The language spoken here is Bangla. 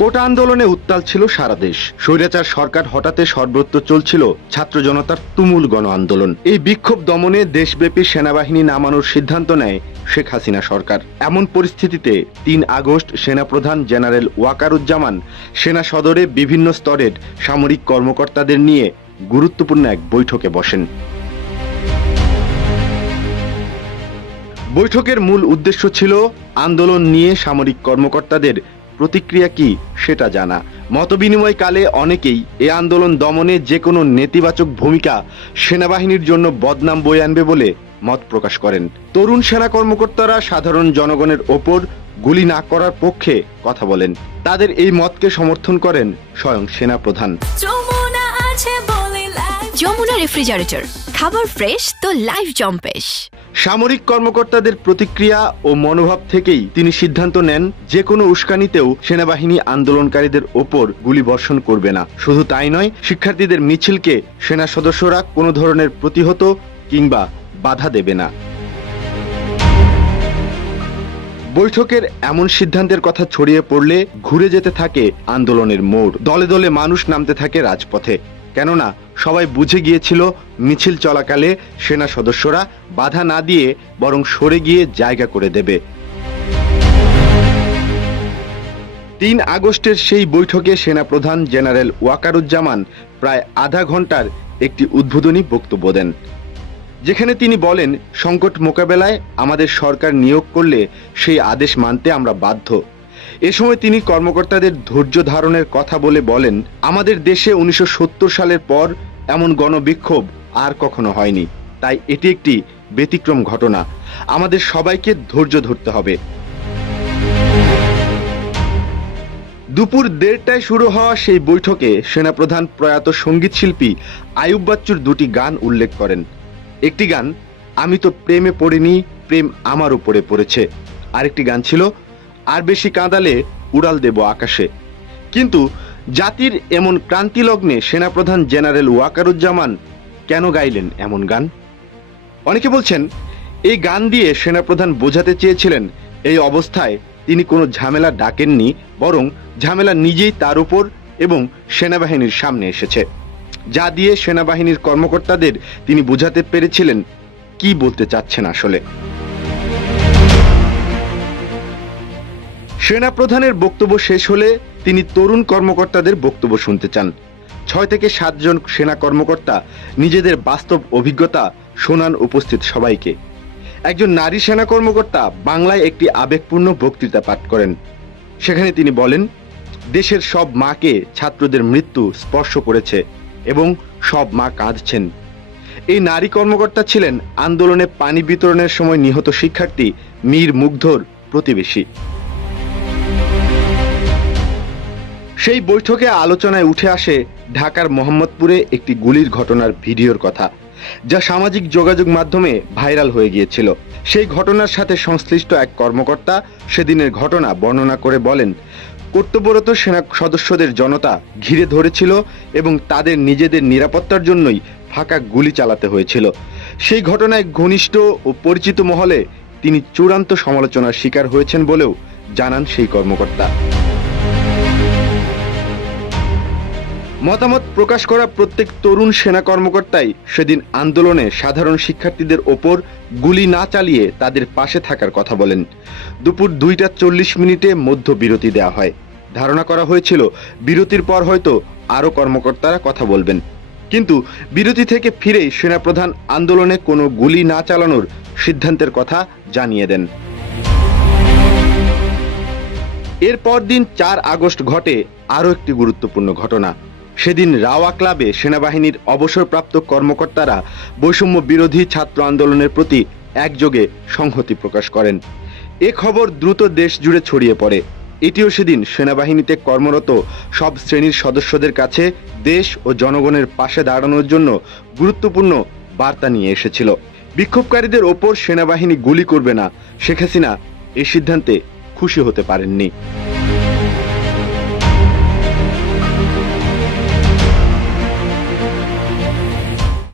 কোটা আন্দোলনে উত্তাল ছিল সারা দেশ। স্বৈরাচার সরকার হঠাতে সর্বত্র চলছিল ছাত্র জনতার তুমুল গণ আন্দোলন। এই বিক্ষোভ দমনে দেশব্যাপী সেনাবাহিনী নামানোর সিদ্ধান্ত নেয় শেখ হাসিনা সরকার। এমন পরিস্থিতিতে ৩ আগস্ট সেনাপ্রধান জেনারেল ওয়াকারুজ্জামান সেনা সদরে বিভিন্ন স্তরের সামরিক কর্মকর্তাদের নিয়ে গুরুত্বপূর্ণ এক বৈঠকে বসেন। বৈঠকের মূল উদ্দেশ্য ছিল আন্দোলন নিয়ে সামরিক কর্মকর্তাদের প্রতিক্রিয়া কি সেটা জানা। মতবিনিময়কালে অনেকেই এ আন্দোলন দমনে যে কোনো নেতিবাচক ভূমিকা সেনাবাহিনীর জন্য বদনাম বয়ে আনবে বলে মত প্রকাশ করেন। তরুণ সেনা কর্মকর্তারা সাধারণ জনগণের ওপর গুলি না করার পক্ষে কথা বলেন। তাদের এই মতকে সমর্থন করেন স্বয়ং সেনাপ্রধান। যমুনা রেফ্রিজারেটর, খাবার ফ্রেশ তো লাইফ জম্পেশ। সামরিক কর্মকর্তাদের প্রতিক্রিয়া ও মনোভাব থেকেই তিনি সিদ্ধান্ত নেন যে কোনো উস্কানিতেও সেনাবাহিনী আন্দোলনকারীদের ওপর গুলি বর্ষণ করবে না। শুধু তাই নয়, শিক্ষার্থীদের মিছিলকে সেনা সদস্যরা কোনো ধরনের প্রতিহত কিংবা বাধা দেবে না। বৈঠকের এমন সিদ্ধান্তের কথা ছড়িয়ে পড়লে ঘুরে যেতে থাকে আন্দোলনের মোড়। দলে দলে মানুষ নামতে থাকে রাজপথে। কেননা সবাই বুঝে গিয়েছিল মিছিল চলাকালে সেনা সদস্যরা বাধা না দিয়ে বরং সরে গিয়ে জায়গা করে দেবে। ৩ আগস্টের সেই বৈঠকে সেনাপ্রধান জেনারেল ওয়াকারুজ্জামান প্রায় আধা ঘন্টার একটি উদ্বোধনী বক্তব্য দেন, যেখানে তিনি বলেন, সংকট মোকাবেলায় আমাদের সরকার নিয়োগ করলে সেই আদেশ মানতে আমরা বাধ্য। এ সময় তিনি কর্মকর্তাদের ধৈর্য ধারণের কথা বলেন, আমাদের দেশে ১৯৭০ সালের পর এমন গণবিক্ষোভ আর কখনো হয়নি, তাই এটি একটি ব্যতিক্রম ঘটনা। আমাদের সবাইকে ধৈর্য ধরতে হবে। দুপুর ১:৩০টায় শুরু হওয়া সেই বৈঠকে সেনাপ্রধান প্রয়াত সঙ্গীত শিল্পী আইয়ুব বাচ্চুর দুটি গান উল্লেখ করেন। একটি গান আমি তো প্রেমে পড়িনি, প্রেম আমার উপরে পড়েছে। আরেকটি গান ছিল আর বেশি কাঁদালে উড়াল দেব আকাশে। কিন্তু জাতির এমন ক্রান্তি লগ্নে সেনাপ্রধান জেনারেল ওয়াকারুজ্জামান কেন গাইলেন এমন গান? অনেকে বলছেন এই গান দিয়ে সেনাপ্রধান বোঝাতে চেয়েছিলেন এই অবস্থায় তিনি কোনো ঝামেলা ডাকেননি, বরং ঝামেলা নিজেই তার উপর এবং সেনাবাহিনীর সামনে এসেছে। যা দিয়ে সেনাবাহিনীর কর্মকর্তাদের তিনি বোঝাতে পেরেছিলেন কি বলতে চাচ্ছেন আসলে। সেনাপ্রধানের বক্তব্য শেষ হলে তিনি তরুণ কর্মকর্তাদের বক্তব্য শুনতে চান। ৬ থেকে ৭ জন সেনা কর্মকর্তা নিজেদের বাস্তব অভিজ্ঞতা শোনান উপস্থিত সবাইকে। একজন নারী সেনা কর্মকর্তা বাংলায় একটি আবেগপূর্ণ বক্তৃতা পাঠ করেন। সেখানে তিনি বলেন, দেশের সব মাকে ছাত্রদের মৃত্যু স্পর্শ করেছে এবং সব মা কাঁদছেন। এই নারী কর্মকর্তা ছিলেন আন্দোলনে পানি বিতরণের সময় নিহত শিক্ষার্থী মীর মুগ্ধর প্রতিবেশী। সেই বৈঠকে আলোচনায় উঠে আসে ঢাকার মোহাম্মদপুরে একটি গুলির ঘটনার ভিডিওর কথা, যা সামাজিক যোগাযোগ মাধ্যমে ভাইরাল হয়ে গিয়েছিল। সেই ঘটনার সাথে সংশ্লিষ্ট এক কর্মকর্তা সেদিনের ঘটনা বর্ণনা করে বলেন, কর্তব্যরত সেনা সদস্যদের জনতা ঘিরে ধরেছিল এবং তাদের নিজেদের নিরাপত্তার জন্যই ফাঁকা গুলি চালাতে হয়েছিল। সেই ঘটনায় ঘনিষ্ঠ ও পরিচিত মহলে তিনি চূড়ান্ত সমালোচনার শিকার হয়েছেন বলেও জানান সেই কর্মকর্তা। মতামত প্রকাশ করা প্রত্যেক তরুণ সেনা কর্মকর্তাই সেদিন আন্দোলনে সাধারণ শিক্ষার্থীদের ওপর গুলি না চালিয়ে তাদের পাশে থাকার কথা বলেন। দুপুর ২:৪০ মধ্য বিরতি দেওয়া হয়। ধারণা করা হয়েছিল বিরতির পর হয়তো আরও কর্মকর্তারা কথা বলবেন, কিন্তু বিরতি থেকে ফিরেই সেনাপ্রধান আন্দোলনে কোনো গুলি না চালানোর সিদ্ধান্তের কথা জানিয়ে দেন। এরপর দিন ৪ আগস্ট ঘটে আরও একটি গুরুত্বপূর্ণ ঘটনা। সেদিন রাওয়া ক্লাবে সেনাবাহিনীর অবসরপ্রাপ্ত কর্মকর্তারা বৈষম্য বিরোধী ছাত্র আন্দোলনের প্রতি একযোগে সংহতি প্রকাশ করেন। এ খবর দ্রুত দেশ জুড়ে ছড়িয়ে পড়ে। এটিও সেদিন সেনাবাহিনীতে কর্মরত সব শ্রেণীর সদস্যদের কাছে দেশ ও জনগণের পাশে দাঁড়ানোর জন্য গুরুত্বপূর্ণ বার্তা নিয়ে এসেছিল। বিক্ষোভকারীদের ওপর সেনাবাহিনী গুলি করবে না, শেখ হাসিনা এই সিদ্ধান্তে খুশি হতে পারেননি।